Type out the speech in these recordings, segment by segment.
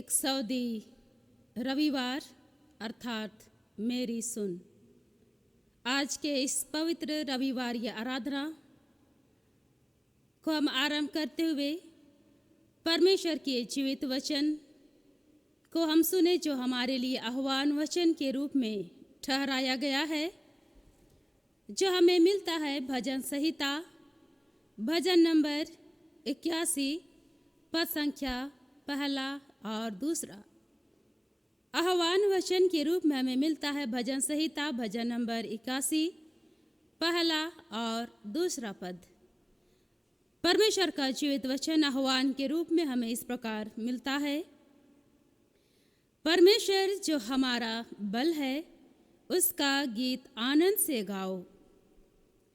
एक सऊदी रविवार अर्थात मेरी सुन। आज के इस पवित्र रविवार या आराधना को हम आरंभ करते हुए परमेश्वर के जीवित वचन को हम सुने, जो हमारे लिए आह्वान वचन के रूप में ठहराया गया है, जो हमें मिलता है भजन संहिता भजन नंबर 81 पद संख्या पहला और दूसरा। आह्वान वचन के रूप में हमें मिलता है भजन संहिता भजन नंबर 81 पहला और दूसरा पद। परमेश्वर का जीवित वचन आह्वान के रूप में हमें इस प्रकार मिलता है। परमेश्वर जो हमारा बल है, उसका गीत आनंद से गाओ।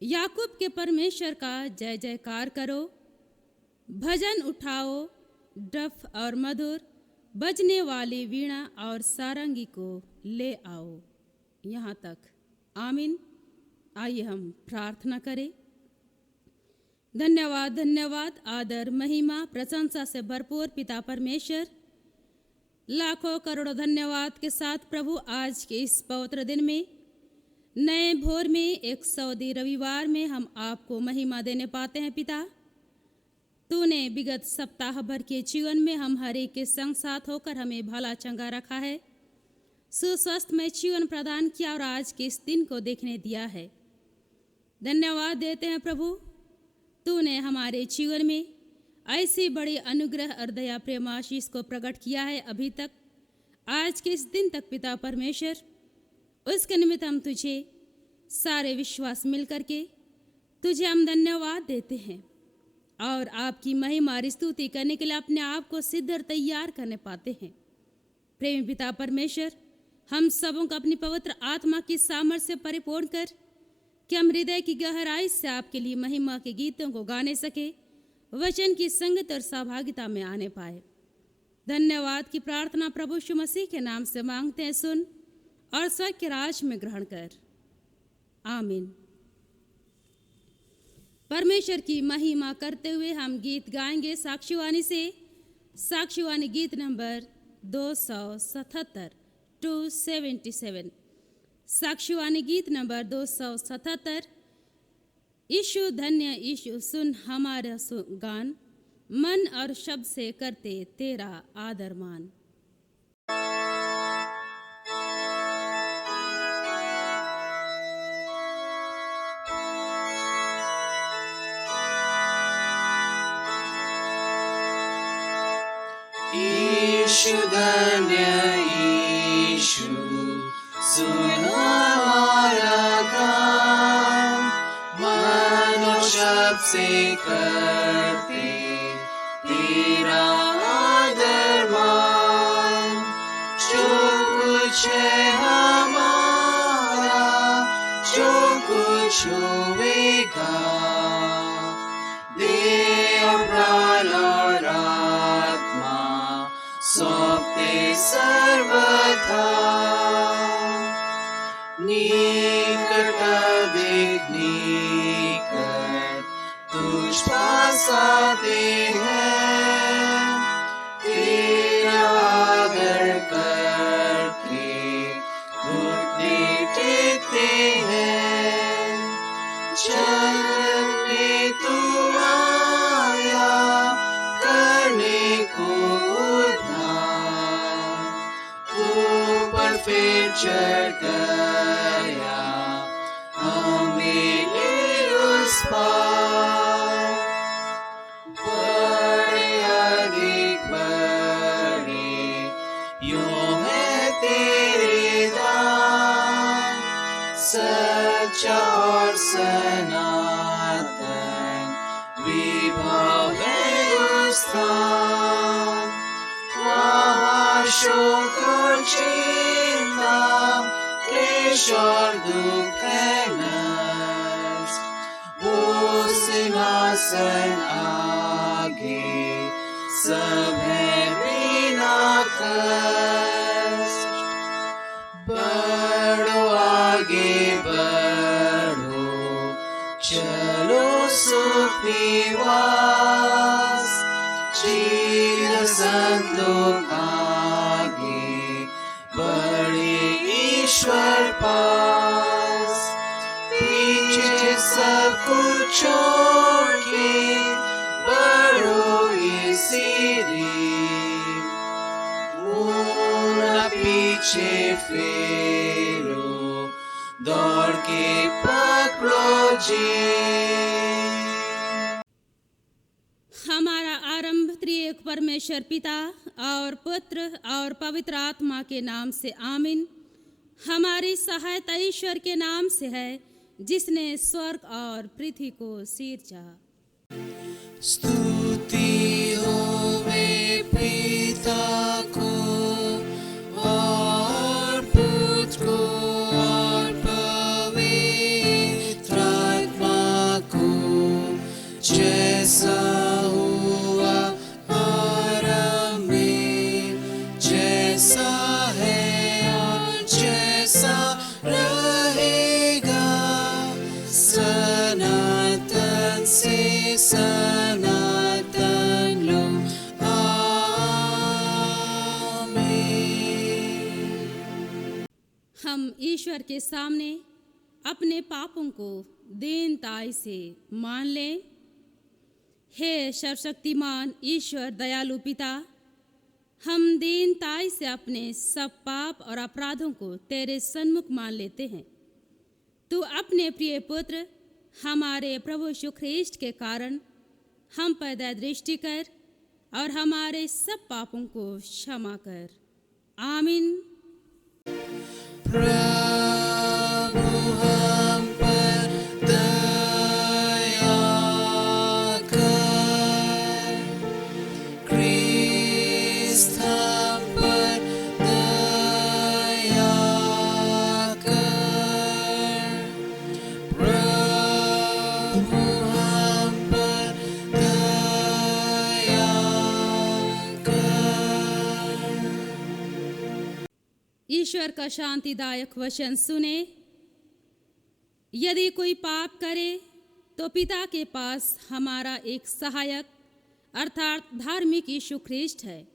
याकूब के परमेश्वर का जय जयकार करो। भजन उठाओ, डफ और मधुर बजने वाली वीणा और सारंगी को ले आओ। यहाँ तक आमीन। आइए हम प्रार्थना करें। धन्यवाद धन्यवाद, आदर महिमा प्रशंसा से भरपूर पिता परमेश्वर, लाखों करोड़ों धन्यवाद के साथ प्रभु आज के इस पवित्र दिन में, नए भोर में, एक सऊदी रविवार में हम आपको महिमा देने पाते हैं। पिता, तूने विगत सप्ताह भर के जीवन में हम हर एक के संग साथ होकर हमें भला चंगा रखा है, सुस्वस्थमय जीवन प्रदान किया और आज के इस दिन को देखने दिया है। धन्यवाद देते हैं प्रभु, तूने हमारे जीवन में ऐसी बड़ी अनुग्रह और दया प्रेम आशीष को प्रकट किया है अभी तक, आज के इस दिन तक पिता परमेश्वर। उसके निमित्त हम तुझे सारे विश्वास मिल करके तुझे हम धन्यवाद देते हैं और आपकी महिमा और स्तुति करने के लिए अपने आप को सिद्ध और तैयार करने पाते हैं। प्रेमी पिता परमेश्वर, हम सबों को अपनी पवित्र आत्मा की सामर्थ्य से परिपूर्ण कर कि हम हृदय की गहराई से आपके लिए महिमा के गीतों को गाने सके, वचन की संगत और सहभागिता में आने पाए। धन्यवाद की प्रार्थना प्रभु यीशु मसीह के नाम से मांगते हैं, सुन और स्वर्ग के राज में ग्रहण कर। आमीन। परमेश्वर की महिमा करते हुए हम गीत गाएंगे साक्षीवाणी से। साक्षीवाणी गीत नंबर 277 277। साक्षीवाणी गीत नंबर 277। यीशु धन्य यीशु, सुन हमारा गान, मन और शब्द से करते तेरा आदर मान। यीशु धन्य यीशु, सुन हमारा गान, मन और शब्द से करते तेरा आदर मान। जो कुछ है हमारा, जो कुछ होवेगा, देह और प्राण और आत्मा सौंपते सर्वथा। निकट देखने कर तुझ पास आते हैं, तेरा आदर करके घुटने टेकते हैं। जग में तू आया करने को ऊपर फिर चढ़ गया, हमें ले उस पार। बड़े अधिक बड़े यूं है तेरे दान, सच्चा और सनातन विभव है उस स्थान। वहाँ शोक और चिंता, क्लेश और दुख है नष्ट, वो सिंहासन आगे सब है बिना कष्ट। बढ़ो आगे बढ़ो, चलो सुख निवास, संतों का पास, पीछे सब कुछ छोड़ के बढ़ो इसीलिए, मुड़ ना पीछे फेरो, दौड़ के पकड़ो जी। हमारा आरंभ त्रिएक परमेश्वर पिता और पुत्र और पवित्र आत्मा के नाम से आमीन। हमारी सहायता ईश्वर के नाम से है, जिसने स्वर्ग और पृथ्वी को सिरजा। स्तुति होवे पिता को और पुत्र को और पवित्र आत्मा को, जैसा हुआ आरंभ में, जैसा है और जैसा रहेगा, सनातन से सनातन लोग आमीन। हम ईश्वर के सामने अपने पापों को दीनताई से मान लें। हे सर्वशक्तिमान ईश्वर दयालु पिता, हम दीनताई से अपने सब पाप और अपराधों को तेरे सन्मुख मान लेते हैं। तू अपने प्रिय पुत्र हमारे प्रभु यीशु ख्रीष्ट के कारण हम पर दया दृष्टि कर और हमारे सब पापों को क्षमा कर। आमीन। प्रभु हम पर दया कर, क्रिस्त हम पर दया कर, प्रभु हम पर दया कर। ईश्वर का शांतिदायक वचन सुने। यदि कोई पाप करे तो पिता के पास हमारा एक सहायक अर्थात धार्मिक यीशु ख्रीष्ट है,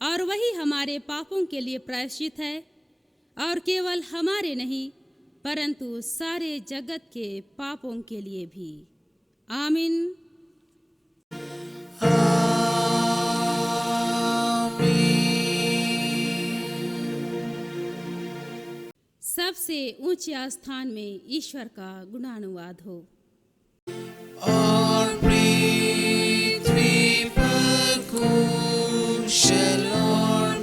और वही हमारे पापों के लिए प्रायश्चित है, और केवल हमारे नहीं परंतु सारे जगत के पापों के लिए भी। आमीन। सबसे ऊंचे स्थान में ईश्वर का गुणानुवाद हो। और पृथ्वी पर कुशल और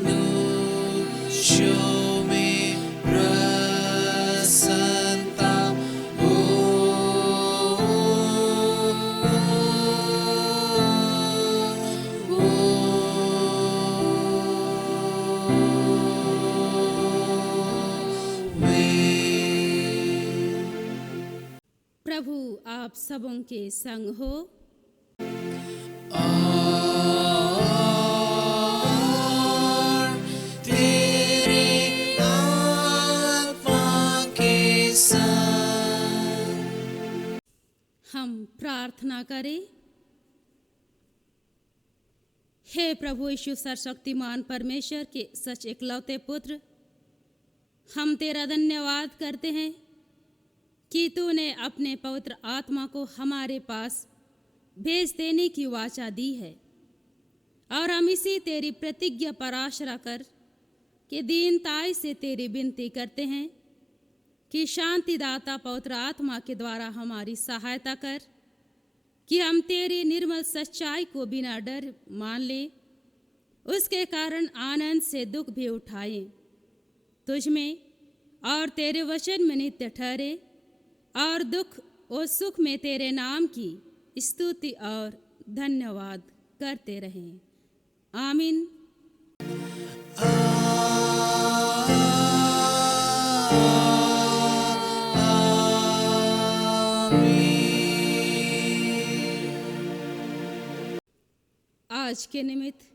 मनुष्यों में प्रसन्नता हो। प्रभु आप सबों के संग हो। और तेरे आत्मा के संग। हम प्रार्थना करें। हे प्रभु यीशु सर्वशक्तिमान परमेश्वर के सच एकलौते पुत्र, हम तेरा धन्यवाद करते हैं कि तूने अपने पवित्र आत्मा को हमारे पास भेज देने की वाचा दी है, और हम इसी तेरी प्रतिज्ञा पर आशा कर कि दीनताई से तेरी विनती करते हैं कि शांतिदाता पवित्र आत्मा के द्वारा हमारी सहायता कर, कि हम तेरी निर्मल सच्चाई को बिना डर मान लें, उसके कारण आनंद से दुख भी उठाएं, तुझ में और तेरे वचन में नित्य ठहरे, और दुख और सुख में तेरे नाम की स्तुति और धन्यवाद करते रहें। आमीन। आज के निमित्त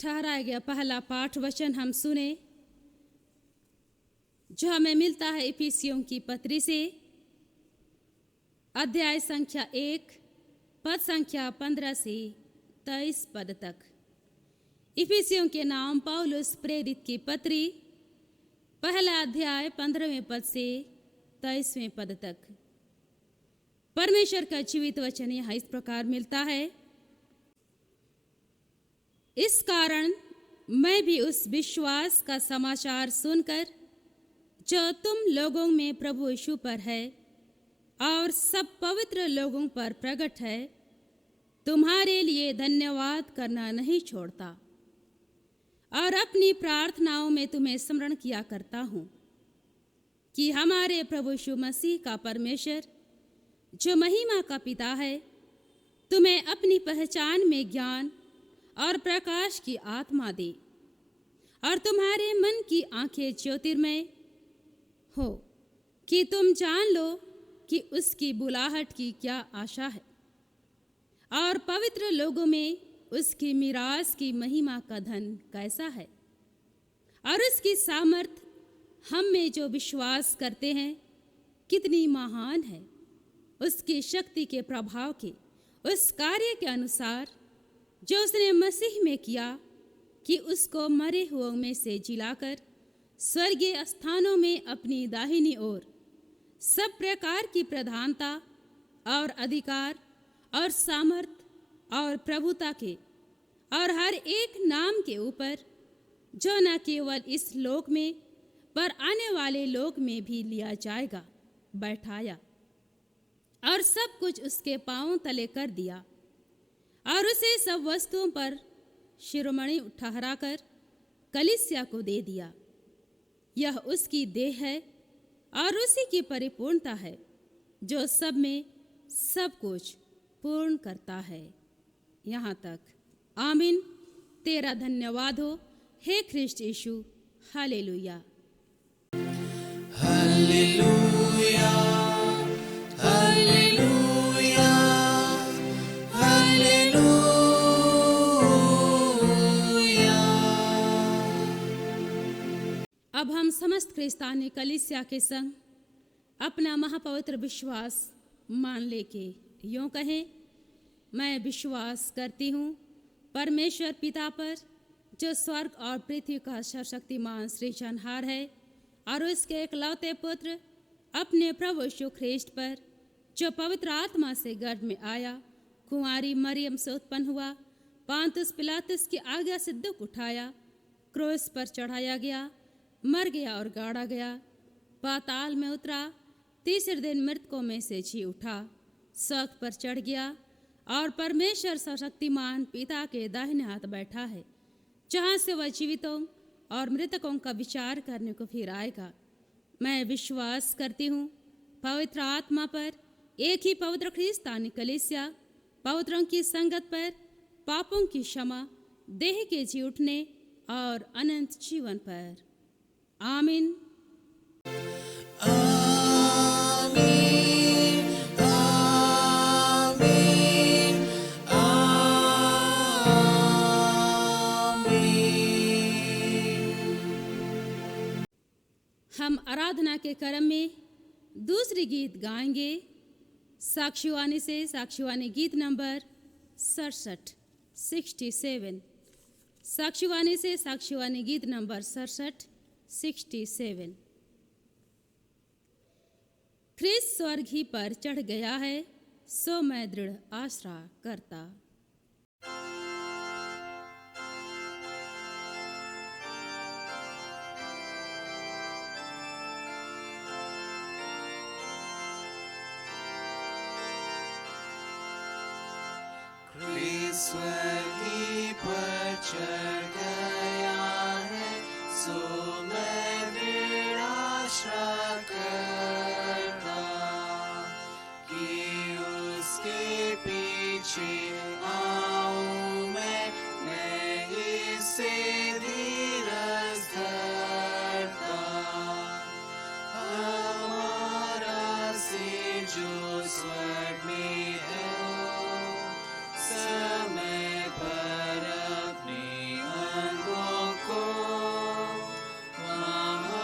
ठहराया गया पहला पाठ वचन हम सुने, जो हमें मिलता है इफिसियों की पत्री से, अध्याय संख्या 1 पद संख्या 15 से 23 पद तक। इफिसियों के नाम पौलुस प्रेरित की पत्री पहला अध्याय 15वें पद से 23वें पद तक। परमेश्वर का जीवित वचन यहाँ इस प्रकार मिलता है। इस कारण मैं भी उस विश्वास का समाचार सुनकर जो तुम लोगों में प्रभु यीशु पर है और सब पवित्र लोगों पर प्रकट है, तुम्हारे लिए धन्यवाद करना नहीं छोड़ता और अपनी प्रार्थनाओं में तुम्हें स्मरण किया करता हूँ कि हमारे प्रभु यीशु मसीह का परमेश्वर जो महिमा का पिता है, तुम्हें अपनी पहचान में ज्ञान और प्रकाश की आत्मा दे और तुम्हारे मन की आंखें ज्योतिर्मय हो कि तुम जान लो कि उसकी बुलाहट की क्या आशा है और पवित्र लोगों में उसकी मिरास की महिमा का धन कैसा है और उसकी सामर्थ हम में जो विश्वास करते हैं कितनी महान है, उसकी शक्ति के प्रभाव के उस कार्य के अनुसार जो उसने मसीह में किया कि उसको मरे हुओं में से जिलाकर स्वर्गीय स्थानों में अपनी दाहिनी ओर सब प्रकार की प्रधानता और अधिकार और सामर्थ और प्रभुता के और हर एक नाम के ऊपर जो न केवल इस लोक में पर आने वाले लोक में भी लिया जाएगा, बैठाया और सब कुछ उसके पांवों तले कर दिया और उसे सब वस्तुओं पर शिरोमणि ठहराकर कलीसिया को दे दिया। यह उसकी देह है और उसी की परिपूर्णता है जो सब में सब कुछ पूर्ण करता है। यहाँ तक। आमीन। तेरा धन्यवाद हो हे ख्रिस्ट यीशु। हालेलुया। Hallelujah, hallelujah, hallelujah. अब हम समस्त ख्रिस्तानी कलीसिया के संग अपना महापवित्र विश्वास मान लेके यूँ कहें, मैं विश्वास करती हूँ परमेश्वर पिता पर जो स्वर्ग और पृथ्वी का सर्वशक्तिमान सृजनहार है और उसके एकलौते पुत्र अपने प्रभु यीशु ख्रिस्ट पर जो पवित्र आत्मा से गर्भ में आया, कुंवारी मरियम से उत्पन्न हुआ, पांतुस पिलातुस की आज्ञा से दुख उठाया, क्रूस पर चढ़ाया गया, मर गया और गाड़ा गया, पाताल में उतरा, तीसरे दिन मृतकों में से जी उठा, स्वर्ग पर चढ़ गया और परमेश्वर सर्वशक्तिमान पिता के दाहिने हाथ बैठा है, जहाँ से वह जीवितों और मृतकों का विचार करने को फिर आएगा। मैं विश्वास करती हूँ पवित्र आत्मा पर, एक ही पवित्र ख्रिस्तानी कलीसिया, पवित्रों की संगत पर, पापों की क्षमा, देह के जी उठने और अनंत जीवन पर। आमीन। हम आराधना के क्रम में दूसरी गीत गाएंगे। साक्षीवाणी से साक्षीवाणी गीत नंबर 67 67। साक्षीवाणी से साक्षीवाणी गीत नंबर 67 67। ख्रिस्त स्वर्ग ही पर चढ़ गया है, सो मैं दृढ़ आशा करता। स्वर्ग ही पर चढ़ गया है, सो मैं दृढ़ आशा करता कि उसके पीछे आऊं मैं इससे धीरज धरता। हमारा से जो स्वर्ग में है, समय पर अपने अंगों को वहाँ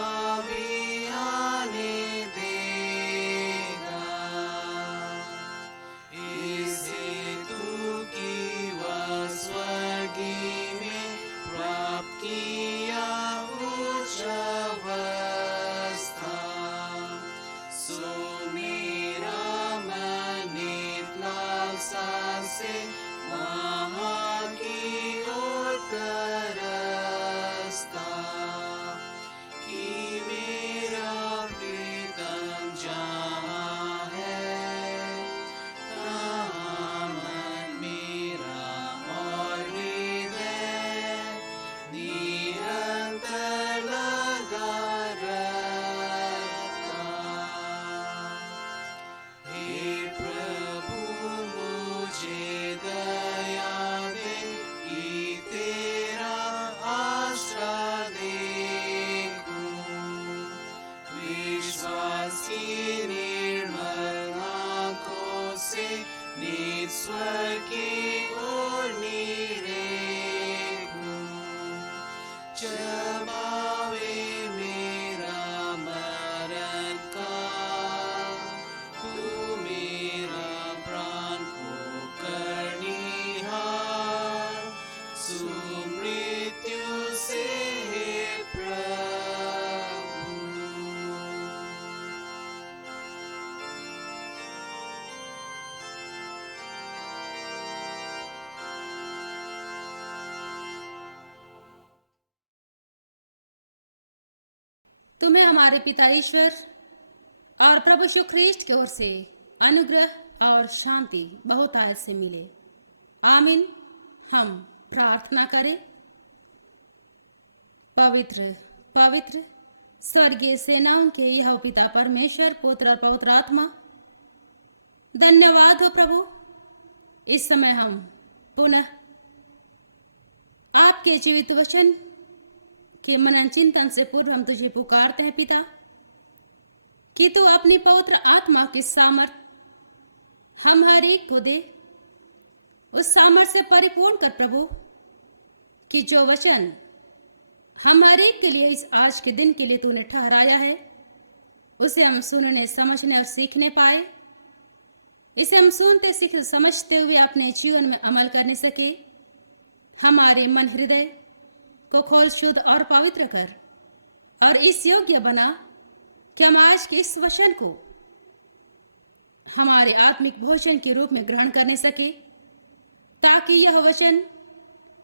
की निर्मल आँखों से नीच स्वर्ग की ओर निरेखूं। जब आवे मेरा मरण काल, तू मेरा प्राण को करनिहार, सु मृत्यु से हे प्रभु। तुम्हें हमारे पिता ईश्वर और प्रभु यीशु ख्रीस्ट की ओर से अनुग्रह और शांति बहुतायत से मिले। आमीन। हम प्रार्थना करें। पवित्र पवित्र स्वर्गीय सेनाओं के यह पिता परमेश्वर, पुत्र और पवित्र आत्मा, धन्यवाद हो प्रभु। इस समय हम पुनः आपके जीवित वचन के मनन चिंतन से पूर्व हम तुझे पुकारते हैं पिता, कि तू अपनी पवित्र आत्मा की सामर्थ हम हर एक को दे। उस सामर्थ से परिपूर्ण कर प्रभु, कि जो वचन हम हर एक के लिए इस आज के दिन के लिए तूने ठहराया है, उसे हम सुनने, समझने और सीखने पाए। इसे हम सुनते, सीख, समझते हुए अपने जीवन में अमल करने सके। हमारे मन हृदय को खोल, शुद्ध और पवित्र कर, और इस योग्य बना कि हम आज के इस वचन को हमारे आत्मिक भोजन के रूप में ग्रहण करने सके, ताकि यह वचन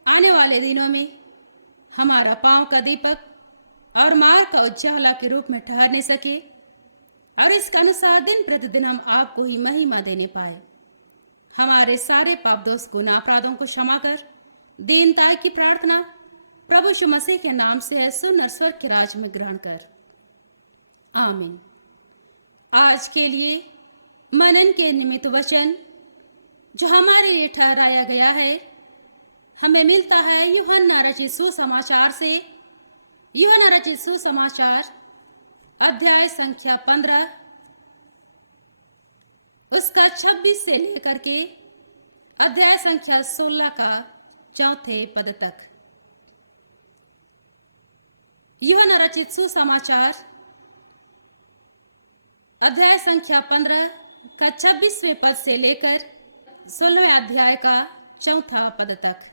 आने वाले दिनों में हमारा पांव का दीपक और मार्ग का उजाला के रूप में ठहरने सके, और इसके अनुसार दिन प्रतिदिन हम आपको ही महिमा देने पाए। हमारे सारे पाप दोष गुनाह अपराधों को क्षमा कर। दीनता की प्रार्थना प्रभु यीशु मसीह के नाम से है, सुन और स्वर्ग के राज में ग्रहण कर। आमीन। आज के लिए मनन के निमित्त वचन जो हमारे लिए ठहराया गया है, हमें मिलता है यूहन्ना रचित सुसमाचार से। यूहन्ना रचित सुसमाचार अध्याय संख्या 15, उसका 26 से लेकर के अध्याय संख्या 16 का 4 पद तक। यूहन्ना रचित सुसमाचार अध्याय संख्या 15 का 26वें पद से लेकर 16वें अध्याय का 4 पद तक।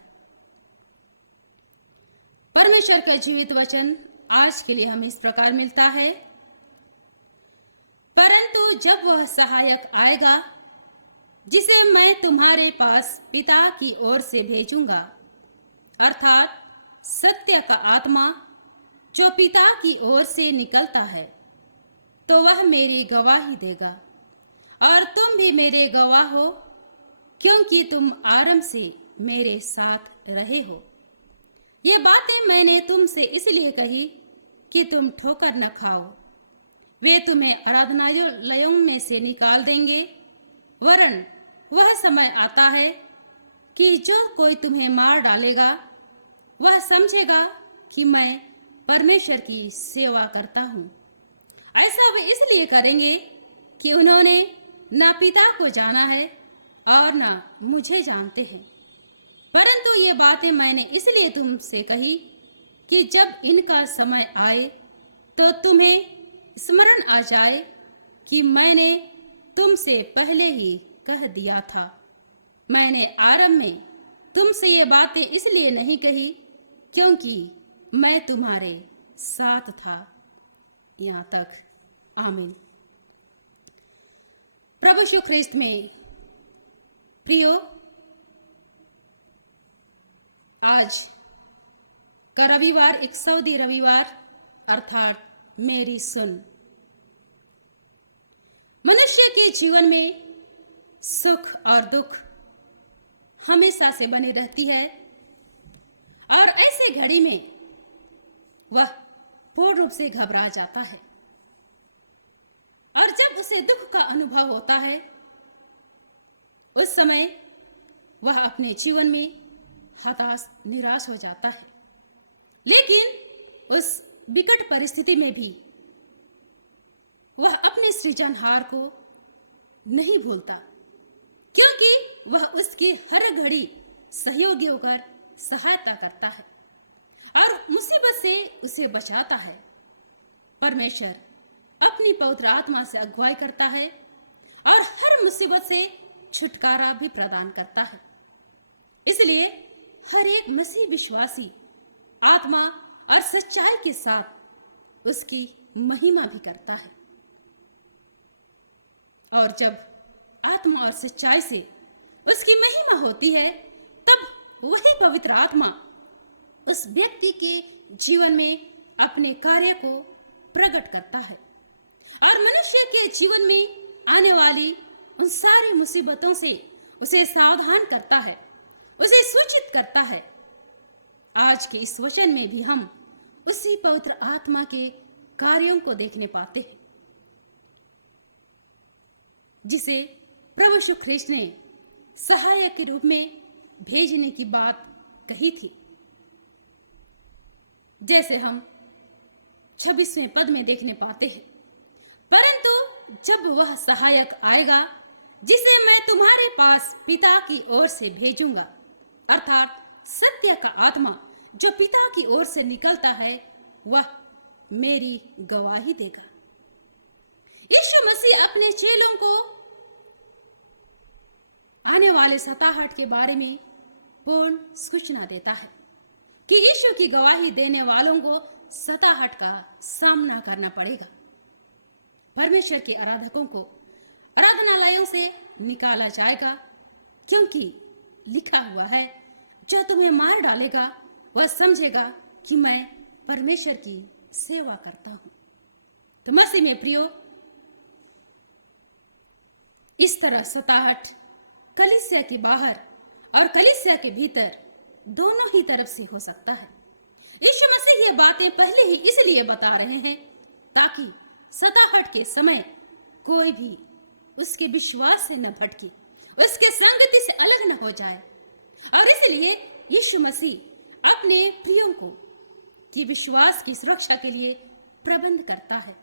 परमेश्वर का जीवित वचन आज के लिए हमें इस प्रकार मिलता है। परंतु जब वह सहायक आएगा, जिसे मैं तुम्हारे पास पिता की ओर से भेजूंगा, अर्थात सत्य का आत्मा जो पिता की ओर से निकलता है, तो वह मेरी गवाही देगा। और तुम भी मेरे गवाह हो, क्योंकि तुम आरंभ से मेरे साथ रहे हो। ये बातें मैंने तुमसे इसलिए कही कि तुम ठोकर न खाओ। वे तुम्हें आराधनालयों में से निकाल देंगे, वरन वह समय आता है कि जो कोई तुम्हें मार डालेगा, वह समझेगा कि मैं परमेश्वर की सेवा करता हूँ। ऐसा वे इसलिए करेंगे कि उन्होंने न पिता को जाना है और न मुझे जानते हैं। परंतु ये बातें मैंने इसलिए तुमसे कही कि जब इनका समय आए तो तुम्हें स्मरण आ जाए कि मैंने तुमसे पहले ही कह दिया था। मैंने आरंभ में तुमसे ये बातें इसलिए नहीं कही क्योंकि मैं तुम्हारे साथ था। यहाँ तक। आमीन। प्रभु यीशु ख्रीस्त में प्रियो, आज का रविवार एक सऊदी रविवार अर्थात मेरी सुन। मनुष्य के जीवन में सुख और दुख हमेशा से बनी रहती है, और ऐसे घड़ी में वह पूर्ण रूप से घबरा जाता है, और जब उसे दुख का अनुभव होता है, उस समय वह अपने जीवन में हताश, निराश हो जाता है। लेकिन उस विकट परिस्थिति में भी वह अपने सृजनहार को नहीं भूलता, क्योंकि वह उसकी हर घड़ी सहयोगी होकर सहायता करता है और मुसीबत से उसे बचाता है। परमेश्वर अपनी पवित्र आत्मा से अगुवाई करता है और हर मुसीबत से छुटकारा भी प्रदान करता है। इसलिए हर एक मसीह विश्वासी आत्मा और सच्चाई के साथ उसकी महिमा भी करता है। और जब आत्मा और सच्चाई से उसकी महिमा होती है, तब वही पवित्र आत्मा उस व्यक्ति के जीवन में अपने कार्य को प्रकट करता है और मनुष्य के जीवन में आने वाली उन सारी मुसीबतों से उसे सावधान करता है, उसे सूचित करता है। आज के इस वचन में भी हम उसी पवित्र आत्मा के कार्यों को देखने पाते हैं, जिसे प्रभु यीशु ख्रिस्त ने सहायक के रूप में भेजने की बात कही थी। जैसे हम 26वें पद में देखने पाते हैं, परंतु जब वह सहायक आएगा जिसे मैं तुम्हारे पास पिता की ओर से भेजूंगा, अर्थात सत्य का आत्मा जो पिता की ओर से निकलता है, वह मेरी गवाही देगा। यीशु मसीह अपने चेलों को आने वाले सताहट के बारे में पूर्ण सूचना देता है कि यीशु की गवाही देने वालों को सताहट का सामना करना पड़ेगा। परमेश्वर के आराधकों को आराधनालयों से निकाला जाएगा, क्योंकि लिखा हुआ है, जो तुम्हें मार डालेगा वह समझेगा कि मैं परमेश्वर की सेवा करता हूं। तो मसीह में प्रियो, इस तरह सताहट कलीसिया के बाहर और कलीसिया के भीतर दोनों ही तरफ से हो सकता है। यीशु मसीह ये बातें पहले ही इसलिए बता रहे हैं ताकि सताहट के समय कोई भी उसके विश्वास से न भटके, उसके संगति से अलग न हो जाए। और इसलिए यीशु मसीह अपने प्रियों को की विश्वास की सुरक्षा के लिए प्रबंध करता है।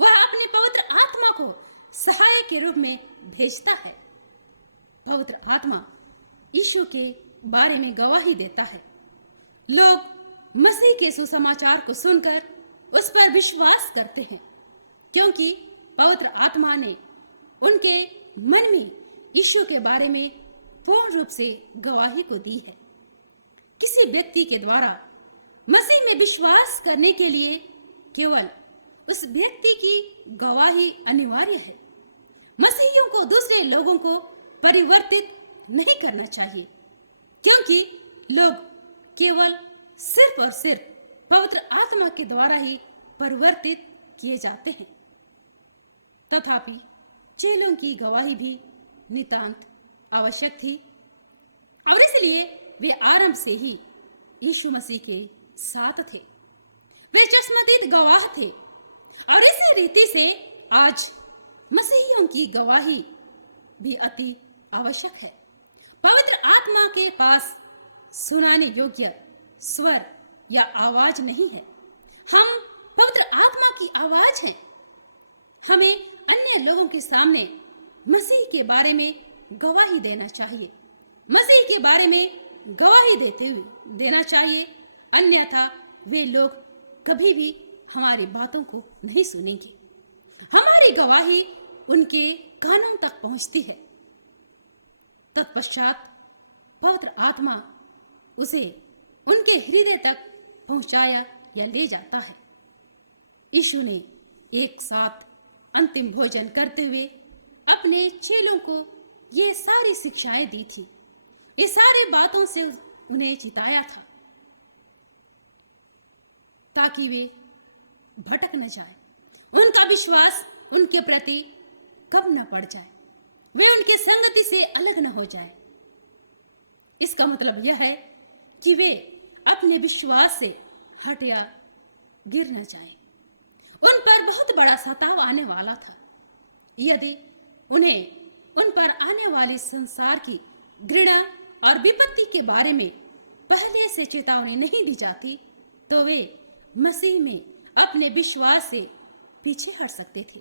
वह अपने पवित्र आत्मा को सहायक के रूप में भेजता है। पवित्र आत्मा यीशु के बारे में गवाही देता है। लोग मसीह के सुसमाचार को सुनकर उस पर विश्वास करते हैं, क्योंकि पवित्र आत्मा ने उनके मन में यीशु के बारे में पूर्ण रूप से गवाही को दी है। किसी व्यक्ति के द्वारा मसीह में विश्वास करने के लिए केवल उस व्यक्ति की गवाही अनिवार्य है। मसीहियों को दूसरे लोगों को परिवर्तित नहीं करना चाहिए, क्योंकि लोग केवल सिर्फ और सिर्फ पवित्र आत्मा के द्वारा ही परिवर्तित किए जाते हैं। तथापि चेलों की गवाही भी नितांत आवश्यक थी और इसलिए वे आरंभ से ही यीशु मसीह के साथ थे। वे चश्मदीद गवाह थे और इसी रीति से आज मसीहियों की गवाही भी अति आवश्यक है। पवित्र आत्मा के पास सुनाने योग्य स्वर या आवाज नहीं है। हम पवित्र आत्मा की आवाज हैं। हमें अन्य लोगों के सामने मसीह के बारे में गवाही देना चाहिए, मसीह के बारे में गवाही देते हुए देना चाहिए, अन्यथा वे लोग कभी भी हमारी बातों को नहीं सुनेंगे। हमारी गवाही उनके कानों तक पहुंचती है। तत्पश्चात पवित्र आत्मा उसे उनके हृदय तक पहुंचाया या ले जाता है। यीशु ने एक साथ अंतिम भोजन करते हुए अपने चेलों को ये सारी शिक्षाएं दी थी। ये सारे बातों से उन्हें चिताया था ताकि वे भटक न जाए, उनका विश्वास उनके प्रति कम न पड़ जाए, वे उनके संगति से अलग न हो जाए। इसका मतलब यह है कि वे अपने विश्वास से हट या गिर न जाएं। उन पर बहुत बड़ा सताव आने वाला था। यदि उन्हें उन पर आने वाली संसार की घृणा और विपत्ति के बारे में पहले से चेतावनी नहीं दी जाती, तो वे मसीह में अपने विश्वास से पीछे हट सकते थे।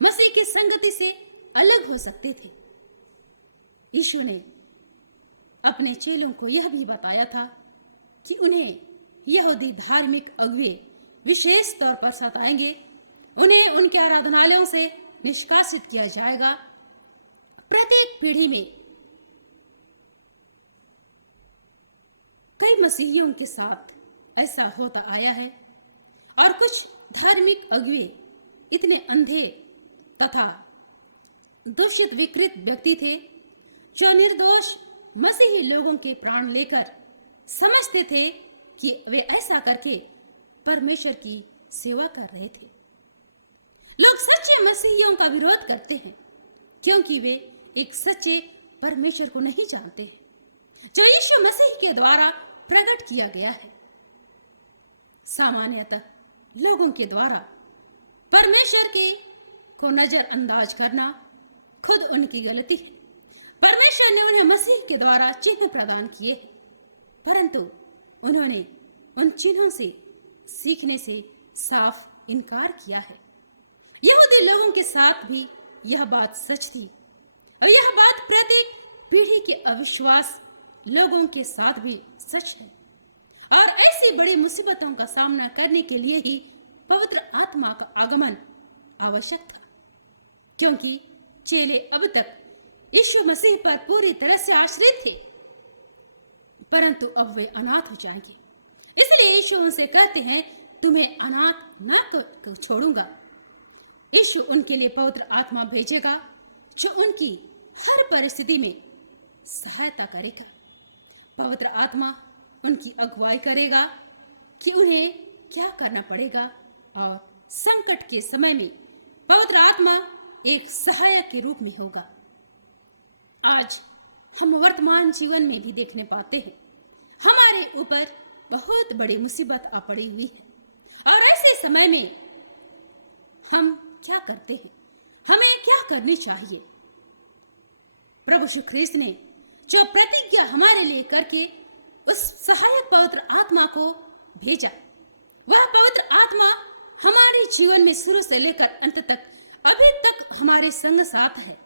मसीह की संगति से अलग हो सकते थे। यीशु ने अपने चेलों को यह भी बताया था कि उन्हें यहूदी धार्मिक अगुवे विशेष तौर पर सताएंगे, उन्हें उनके आराधनालयों से निष्कासित किया जाएगा। प्रत्येक पीढ़ी में कई मसीहियों के साथ ऐसा होता आया है और कुछ धार्मिक अगुवे इतने अंधे तथा दूषित विकृत व्यक्ति थे जो निर्दोष मसीही लोगों के प्राण लेकर समझते थे कि वे ऐसा करके परमेश्वर की सेवा कर रहे थे। लोग सच्चे मसीहियों का विरोध करते हैं क्योंकि वे एक सच्चे परमेश्वर को नहीं जानते हैं जो यीशु मसीह के द्वारा प्रकट किया गया है। सामान्यतः लोगों के द्वारा परमेश्वर के को नजरअंदाज करना खुद उनकी गलती है। परमेश्वर ने उन्हें मसीह के द्वारा चिन्ह प्रदान किए हैं, परंतु उन्होंने उन चिन्हों से सीखने से साफ इनकार किया है। यहूदी लोगों के साथ भी यह बात सच थी और यह बात प्रत्येक पीढ़ी के अविश्वास लोगों के साथ भी सच है। और ऐसी बड़ी मुसीबतों का सामना करने के लिए ही पवित्र आत्मा का आगमन आवश्यक था, क्योंकि चेले अब तक यीशु मसीह पर पूरी तरह से आश्रित थे, परंतु अब वे अनाथ हो जाएंगे। इसलिए यीशु उनसे कहते हैं, तुम्हें अनाथ न छोड़ूंगा। यीशु उनके लिए पवित्र आत्मा भेजेगा जो उनकी हर परिस्थिति में सहायता करेगा। पवित्र आत्मा उनकी अगुवाई करेगा कि उन्हें क्या करना पड़ेगा और संकट के समय में पवित्र आत्मा एक सहायक के रूप में होगा। आज हम वर्तमान जीवन में भी देखने पाते हैं हमारे ऊपर बहुत बड़ी मुसीबत आ पड़ी हुई है और ऐसे समय में हम क्या करते हैं, हमें क्या करनी चाहिए। प्रभु यीशु ख्रिस्त ने जो प्रतिज्ञा हमारे लिए करके उस सहायक पवित्र आत्मा को भेजा, वह पवित्र आत्मा हमारे जीवन में शुरू से लेकर अंत तक अभी तक हमारे संग साथ है।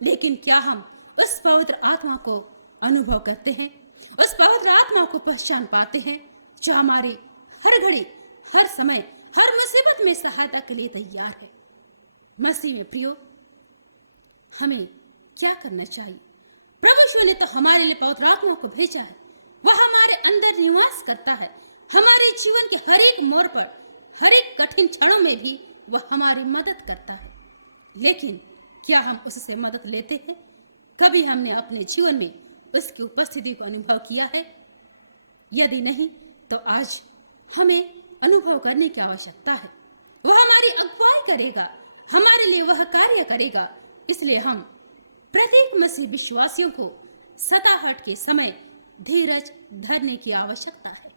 लेकिन क्या हम उस पवित्र आत्मा को अनुभव करते हैं, उस पवित्र आत्मा को पहचान पाते हैं जो हमारी हर घड़ी, हर समय, हर मुसीबत में सहायता के लिए तैयार है। मसीह में प्रियो, हमें क्या करना चाहिए? प्रभु यीशु ने तो हमारे लिए पवित्र आत्मा को भेजा है, वह हमारे अंदर निवास करता है। हमारे जीवन के हर एक मोड़ पर, हर एक कठिन क्षणों में भी वह हमारी मदद करता है। लेकिन क्या हम उससे मदद लेते हैं? कभी हमने अपने जीवन में उसकी उपस्थिति को अनुभव किया है? यदि नहीं, तो आज हमें अनुभव करने की आवश्यकता है। वह हमारी अगुवाई करेगा, हमारे लिए वह कार्य करेगा। इसलिए हम प्रत्येक मसीह विश्वासियों को सताहट के समय धीरज धरने की आवश्यकता है।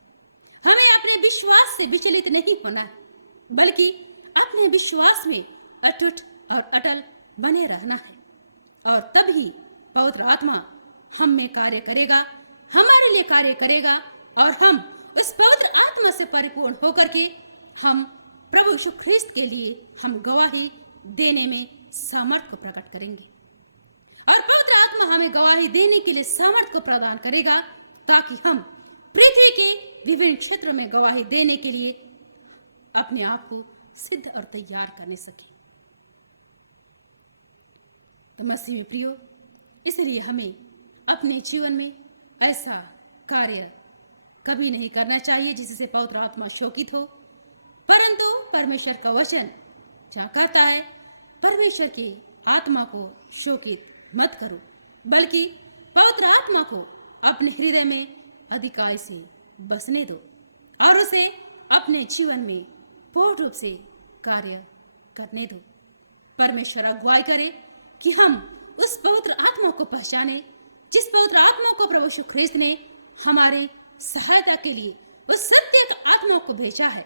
हमें अपने विश्वास से विचलित नहीं होना है, बल्कि अपने विश्वास में अटूट और अटल बने रहना है। और तभी पवित्र आत्मा हम में कार्य करेगा, हमारे लिए कार्य करेगा और हम उस पवित्र आत्मा से परिपूर्ण होकर के हम प्रभु यीशु ख्रिस्त के लिए हम गवाही देने में सामर्थ को प्रकट करेंगे। और पवित्र आत्मा हमें गवाही देने के लिए सामर्थ को प्रदान करेगा ताकि हम पृथ्वी के विभिन्न क्षेत्रों में गवाही देने के लिए अपने आप को सिद्ध और तैयार करने सकें। तो मसीह में प्रियो, इसलिए हमें अपने जीवन में ऐसा कार्य कभी नहीं करना चाहिए जिससे पवित्र आत्मा शोकित हो, परंतु परमेश्वर का वचन जहाँ कहता है परमेश्वर की आत्मा को शोकित मत करो, बल्कि पवित्र आत्मा को अपने हृदय में अधिकार से बसने दो और उसे अपने जीवन में पूर्ण रूप से कार्य करने दो। परमेश्वर अगुवाई करे कि हम उस पवित्र आत्मा को पहचाने जिस पवित्र आत्मा को प्रभु यीशु ख्रिस्त ने हमारे सहायता के लिए उस सत्य का आत्मा को भेजा है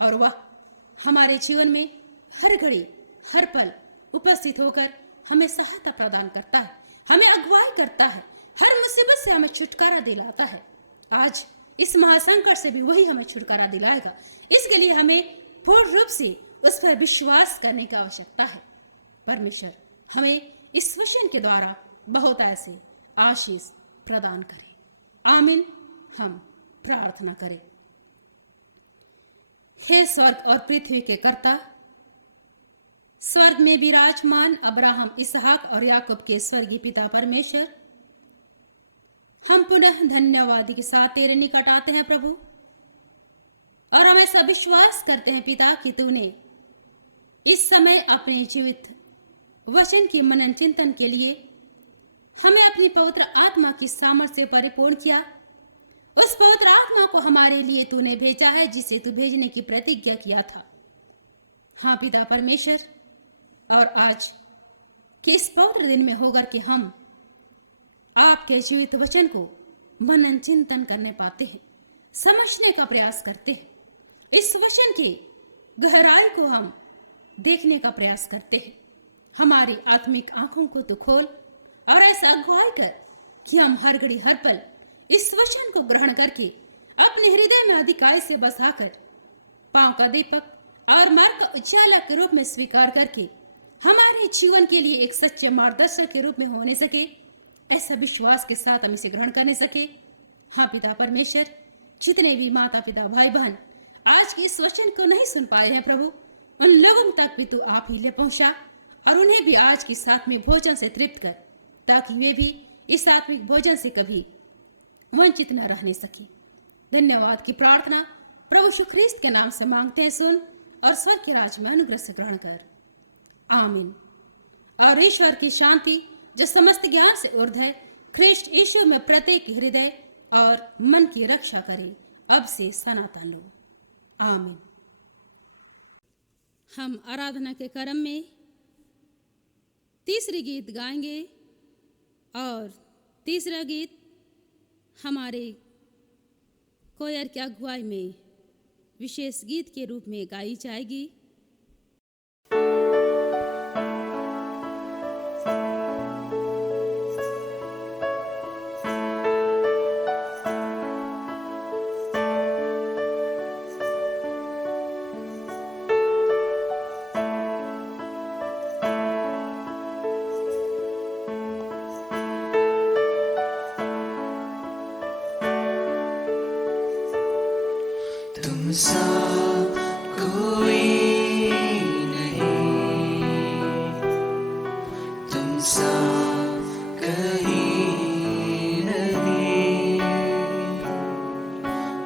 और वह हमारे जीवन में हर घड़ी, हर पल उपस्थित होकर हमें सहायता प्रदान करता है, हमें अगुवाई करता है, हर मुसीबत से हमें छुटकारा दिलाता है। आज इस महासंकट से भी वही हमें छुटकारा दिलाएगा। इसके लिए हमें पूर्ण रूप से उस पर विश्वास करने की आवश्यकता है। परमेश्वर हमें इस वचन के द्वारा बहुत ऐसे आशीष प्रदान करे। आमीन। हम प्रार्थना करें। हे स्वर्ग और पृथ्वी के कर्ता, स्वर्ग में विराजमान अब्राहम, इसहाक और याकूब के स्वर्गीय पिता परमेश्वर, हम पुनः धन्यवाद के साथ तेरे निकट आते हैं प्रभु, और हम ऐसा विश्वास करते हैं पिता कि तूने इस समय अपने जीवित वचन के मनन चिंतन के लिए हमें अपनी पवित्र आत्मा की सामर्थ्य से परिपूर्ण किया। उस पवित्र आत्मा को हमारे लिए तूने भेजा है जिसे तू भेजने की प्रतिज्ञा किया था। हाँ पिता परमेश्वर, और आज के इस पवित्र दिन में होकर के हम आपके जीवित वचन को मनन चिंतन करने पाते हैं, समझने का प्रयास करते हैं। इस वचन की गहराई को हम देखने का प्रयास करते हैं। हमारी आत्मिक आंखों को तो खोल और ऐसा अगुवाई कर कि हम हर घड़ी हर पल इस वचन को ग्रहण करके अपने हृदय में अधिकाई से बसाकर पांव का दीपक और मार्ग का उजाला के रूप में स्वीकार करके हमारे जीवन के लिए एक सच्चे मार्गदर्शक के रूप में होने सके, ऐसा विश्वास के साथ हम इसे ग्रहण करने सके। हाँ पिता परमेश्वर, जितने भी माता पिता भाई बहन आज के इस वचन को नहीं सुन पाए हैं प्रभु, उन लोगों तक भी तू आप ही ले पहुंचा और उन्हें भी आज की साथ में भोजन से तृप्त कर, ताकि वे भी इस आत्मिक भोजन से कभी वंचित न रहने सके। धन्यवाद की प्रार्थना प्रभु यीशु ख्रीस्त के नाम से मांगते हैं, सुन और स्वर्ग के राज में अनुग्रह से ग्रहण कर। आमीन। और ईश्वर की शांति जो समस्त ज्ञान से ऊर्ध्व है, ख्रीष्ट यीशु में प्रत्येक हृदय और मन की रक्षा करे, अब से सनातन लो। आमीन। हम आराधना के क्रम में तीसरी गीत गाएंगे और तीसरा गीत हमारे कोयर की अगुवाई में विशेष गीत के रूप में गाई जाएगी। तुमसा कोई नहीं, तुमसा कहीं नहीं,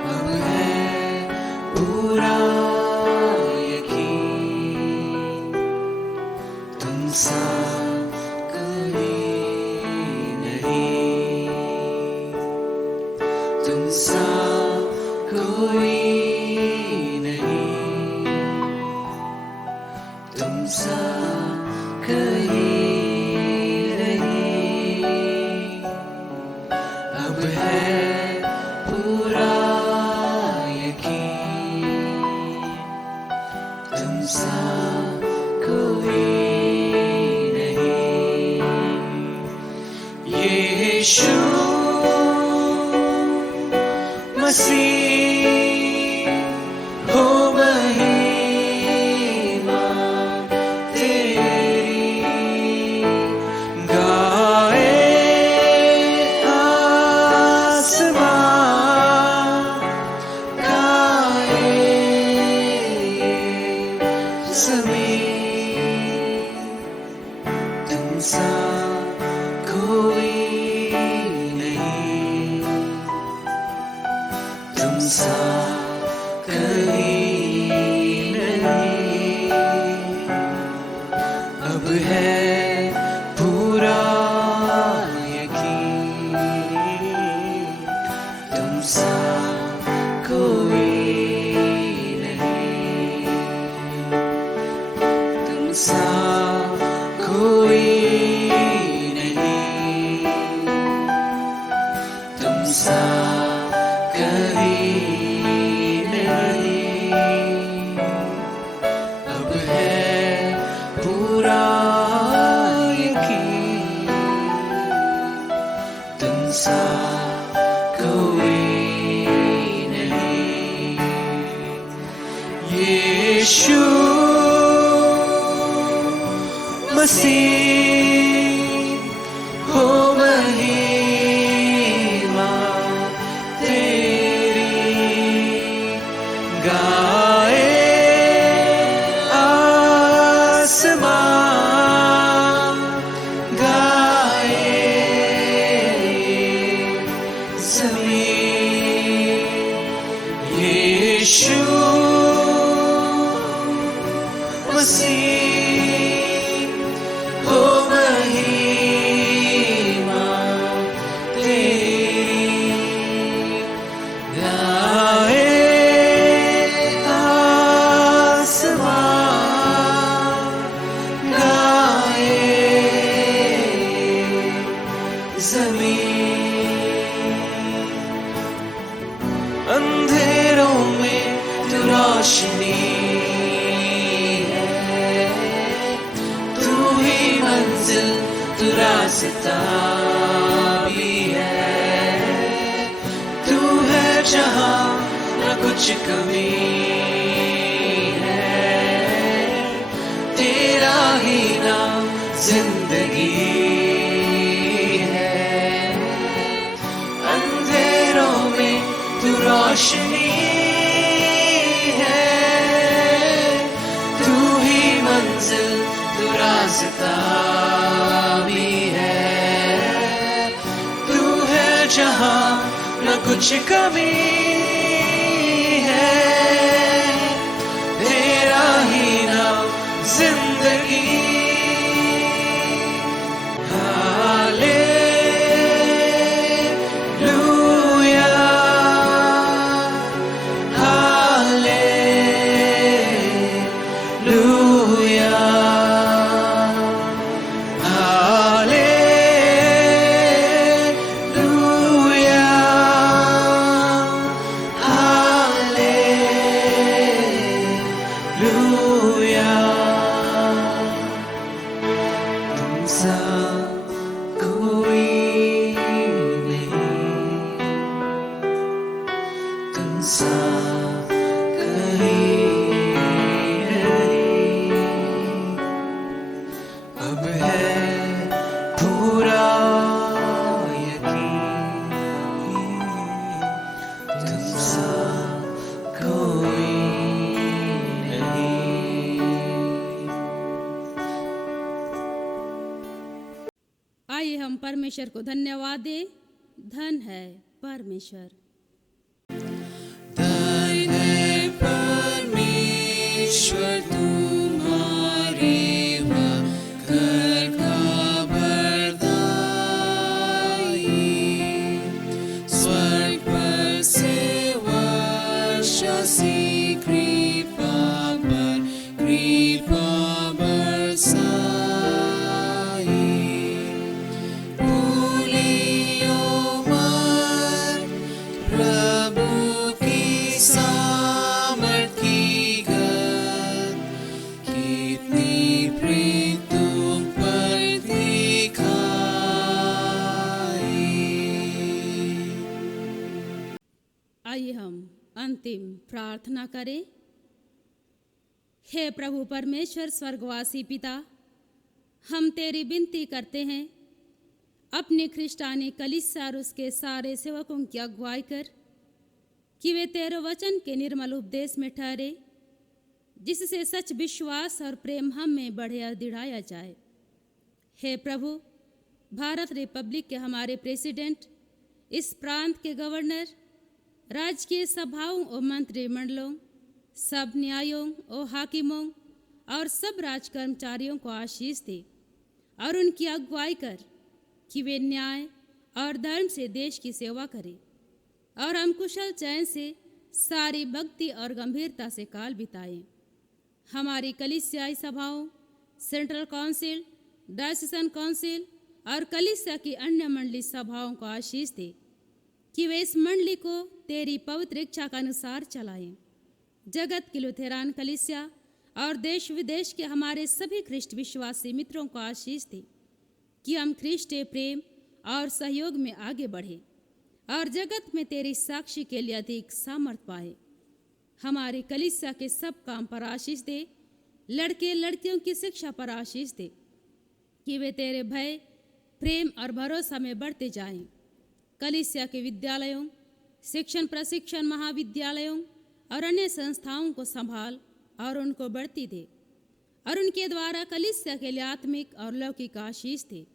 अब है पूरा यकीन, तुमसा कहीं नहीं, तुमसा कोई तुमसा कहीं नहीं, अब है पूरा यकीन, तुमसा कोई नहीं। यीशु मसीह हो मसीह हो महिमा तेरी गाए आसमान गाए जमीन यीशु मसीह हो महिमा तेरी गाए आसमान गाए जमीन अंधेरों में तू रोशनी तू रास्ता भी है तू है जहाँ न कुछ कमी है तेरा ही नाम जिंदगी है अंधेरों में तू रोशनी है तू ही मंजिल तू रास्ता भी है तू है जहाँ न कुछ कमी है तेरा ही नाम जिंदगी हालेलुया हालेलुया तुमसा कोई नहीं तुमसा कहीं नहीं अब है पूरा यकीन तुमसा कोई आइए हम परमेश्वर को धन्यवाद दें। धन है परमेश्वर। धन है परमेश्वर तुम्हारे घर का बरदाई स्वर्ग पर से वर्षा सी कृपा बरसाई प्रभु की सामर्थ की गत कितनी प्रीत तुम पर दिखाई। आइए हम अंतिम प्रार्थना करें। हे प्रभु परमेश्वर स्वर्गवासी पिता, हम तेरी विनती करते हैं, अपने ख्रिस्तानी कलीसिया और उसके सारे सेवकों की अगुवाई कर कि वे तेरे वचन के निर्मल उपदेश में ठहरे, जिससे सच विश्वास और प्रेम हम में बढ़े और दृढ़ाया जाए। हे प्रभु, भारत रिपब्लिक के हमारे प्रेसिडेंट, इस प्रांत के गवर्नर, राजकीय सभाओं और मंत्रिमंडलों, सब न्यायों और हाकिमों और सब राज कर्मचारियों को आशीष दे और उनकी अगुवाई कर कि वे न्याय और धर्म से देश की सेवा करें और हम कुशल चयन से सारी भक्ति और गंभीरता से काल बिताएं। हमारी कलीसियाई सभाओं, सेंट्रल काउंसिल, डायसेशन काउंसिल और कलीसिया की अन्य मंडली सभाओं को आशीष दे कि वे इस मंडली को तेरी पवित्र इच्छा के अनुसार चलाएं। जगत की लुथेरान कलीसिया और देश विदेश के हमारे सभी ख्रिस्ट विश्वासी मित्रों को आशीष दे कि हम ख्रिस्टीय प्रेम और सहयोग में आगे बढ़े और जगत में तेरी साक्षी के लिए अधिक सामर्थ पाए। हमारी कलीसिया के सब काम पर आशीष दे, लड़के लड़कियों की शिक्षा पर आशीष दे कि वे तेरे भय, प्रेम और भरोसा में बढ़ते जाएं। कलीसिया के विद्यालयों, शिक्षण प्रशिक्षण महाविद्यालयों और अन्य संस्थाओं को संभाल और उनको बढ़ती दे, और उनके द्वारा कलीसिया के लिए आत्मिक और लौकिक आशीष दे।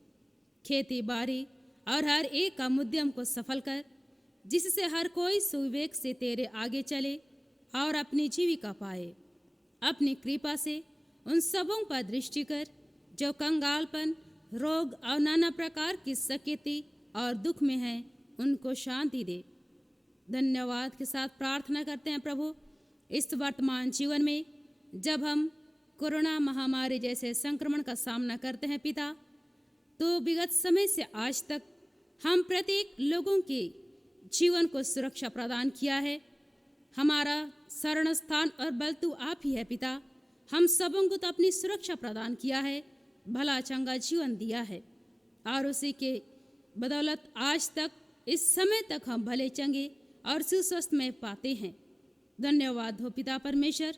खेती बाड़ी और हर एक का उद्यम को सफल कर, जिससे हर कोई सुविवेक से तेरे आगे चले और अपनी जीविका पाए। अपनी कृपा से उन सबों पर दृष्टि कर जो कंगालपन, रोग और नाना प्रकार की सकेती और दुख में हैं, उनको शांति दे। धन्यवाद के साथ प्रार्थना करते हैं प्रभु, इस वर्तमान जीवन में जब हम कोरोना महामारी जैसे संक्रमण का सामना करते हैं पिता, तो विगत समय से आज तक हम प्रत्येक लोगों के जीवन को सुरक्षा प्रदान किया है। हमारा शरण स्थान और बल तू आप ही है पिता। हम सबों को तो अपनी सुरक्षा प्रदान किया है, भला चंगा जीवन दिया है, और उसी के बदौलत आज तक इस समय तक हम भले चंगे और सुस्वस्थ में पाते हैं। धन्यवाद हो पिता परमेश्वर,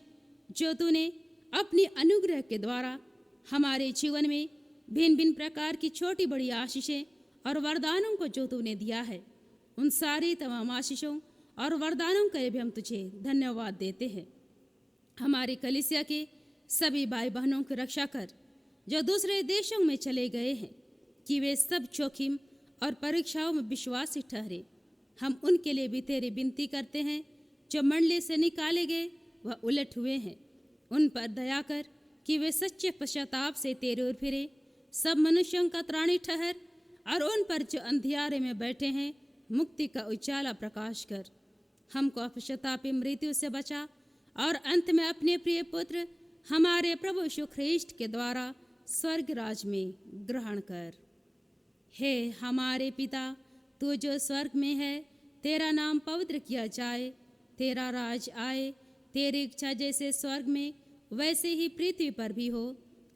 जो तूने अपनी अनुग्रह के द्वारा हमारे जीवन में भिन्न भिन्न प्रकार की छोटी बड़ी आशीषें और वरदानों को जो तूने दिया है, उन सारी तमाम आशीषों और वरदानों के भी हम तुझे धन्यवाद देते हैं। हमारी कलीसिया के सभी भाई बहनों की रक्षा कर जो दूसरे देशों में चले गए हैं, कि वे सब जोखिम और परीक्षाओं में विश्वासी ठहरे। हम उनके लिए भी तेरी विनती करते हैं। जो मंडली से निकाले गए वह उलट हुए हैं, उन पर दया कर कि वे सच्चे पश्चाताप से तेरे ओर फिरे। सब मनुष्यों का त्राणी ठहर, और उन पर जो अंधियारे में बैठे हैं मुक्ति का उजाला प्रकाश कर। हमको पश्चातापी मृत्यु से बचा, और अंत में अपने प्रिय पुत्र हमारे प्रभु यीशु ख्रीष्ट के द्वारा स्वर्ग राज में ग्रहण कर। हे हमारे पिता, तू जो स्वर्ग में है, तेरा नाम पवित्र किया जाए, तेरा राज आए, तेरी इच्छा जैसे स्वर्ग में वैसे ही पृथ्वी पर भी हो।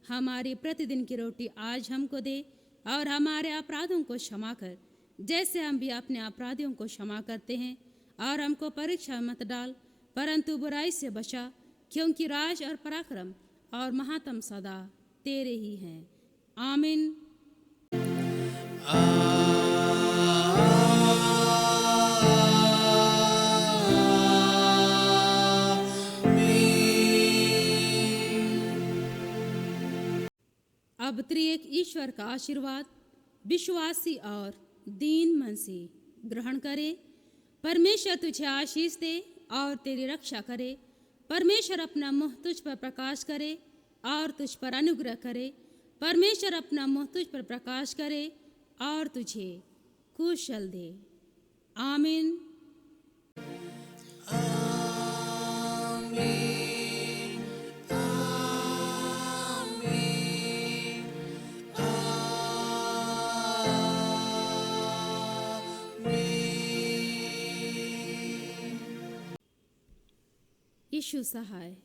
हमारी प्रतिदिन की रोटी आज हमको दे, और हमारे अपराधों को क्षमा कर जैसे हम भी अपने अपराधियों को क्षमा करते हैं। और हमको परीक्षा मत डाल, परंतु बुराई से बचा, क्योंकि राज और पराक्रम और महात्म सदा तेरे ही हैं। आमीन। अब त्रिएक ईश्वर का आशीर्वाद विश्वासी और दीन मन से ग्रहण करे। परमेश्वर तुझे आशीष दे और तेरी रक्षा करे। परमेश्वर अपना मुँह तुझ पर प्रकाश करे और तुझ पर अनुग्रह करे। परमेश्वर अपना मुँह तुझ पर प्रकाश करे और तुझे कुशल दे। आमीन। यीशु सहाय।